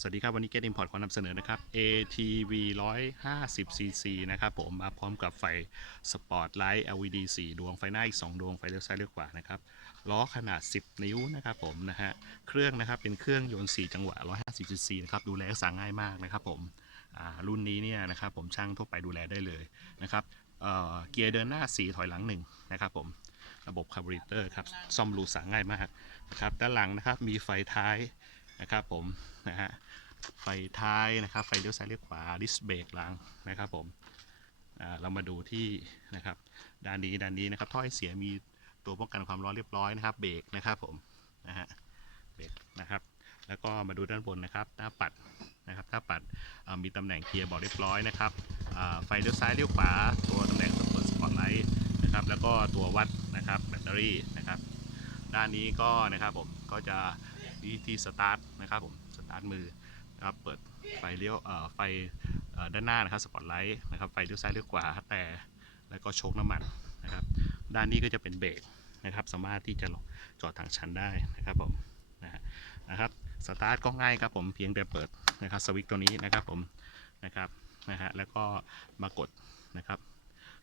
สวัสดีครับ วันนี้ Get Import ขอนำเสนอนะครับ ATV 150 cc นะครับผมมาพร้อมกับไฟ Spotlight LED 4 ดวงไฟหน้าอีก 2 ดวงไฟเลี้ยวซ้ายเลี้ยวขวานะครับล้อขนาด 10 นิ้วนะครับผมนะฮะเครื่องนะครับเป็นเครื่องยนต์ 4 จังหวะ 150 cc นะครับดูแลรักษาง่ายมากนะครับผมรุ่นนี้เนี่ยนะครับผมช่างทั่วไปดูแลได้เลยนะครับเเกียร์เดินหน้า 4 ถอยหลัง1นะครับผมระบบคาร์บูเรเตอร์ครับซ่อมรูสาง่ายมากนะครับด้านหลังนะครับมีไฟท้าย นะครับผมนะฮะไฟท้ายนะครับ ไฟเลี้ยวซ้ายเลี้ยวขวาดิสเบรกหลังนะครับผมเรามาดูที่นะครับด้านนี้ด้านนี้นะครับท่อไอเสียมีตัวป้องกันความร้อนเรียบร้อยนะครับ เบรกนะครับผมนะฮะเบรกนะครับ แล้วก็มาดูด้านบนนะครับหน้าปัดนะครับหน้าปัดมีตำแหน่งเกียร์บอกเรียบร้อยนะครับไฟเลี้ยวซ้ายเลี้ยวขวาตัวตำแหน่งตัวสปอตไลท์นะครับแล้วก็ตัววัดนะครับแบตเตอรี่นะครับ ด้านนี้ก็นะครับผมก็จะ ที่ที่สตาร์ทนะครับผมสตาร์ทมือนะครับเปิดไฟเลี้ยวเอ่อไฟเอ่อด้านหน้านะครับสปอตไลท์นะครับไฟเลี้ยวซ้ายเลี้ยวขวาแต่แล้วก็โชคน้ำมันนะครับด้านนี้ก็จะเป็นเบรกนะครับสามารถที่จะจอดทางชันได้นะครับผมนะนะครับสตาร์ทก็ง่ายครับผมเพียงแต่เปิดนะครับสวิตช์ตัวนี้นะครับผมนะครับนะฮะแล้วก็มากดนะครับ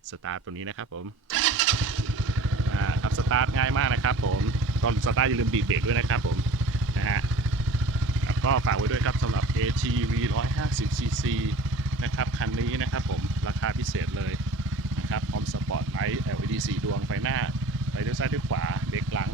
สตาร์ทตัวนี้นะครับผมอ่าครับสตาร์ทง่ายมากนะครับผมตอนสตาร์ทอย่าลืมบีบเบรกด้วยนะครับผม ก็ฝากไว้ด้วยครับสำหรับ ATV 150 cc นะครับคันนี้นะครับผมราคาพิเศษเลยนะครับพร้อมสปอร์ตไลท์ LED 4 ดวงไฟหน้าไฟเลี้ยวซ้ายด้วยขวาเบรกหลัง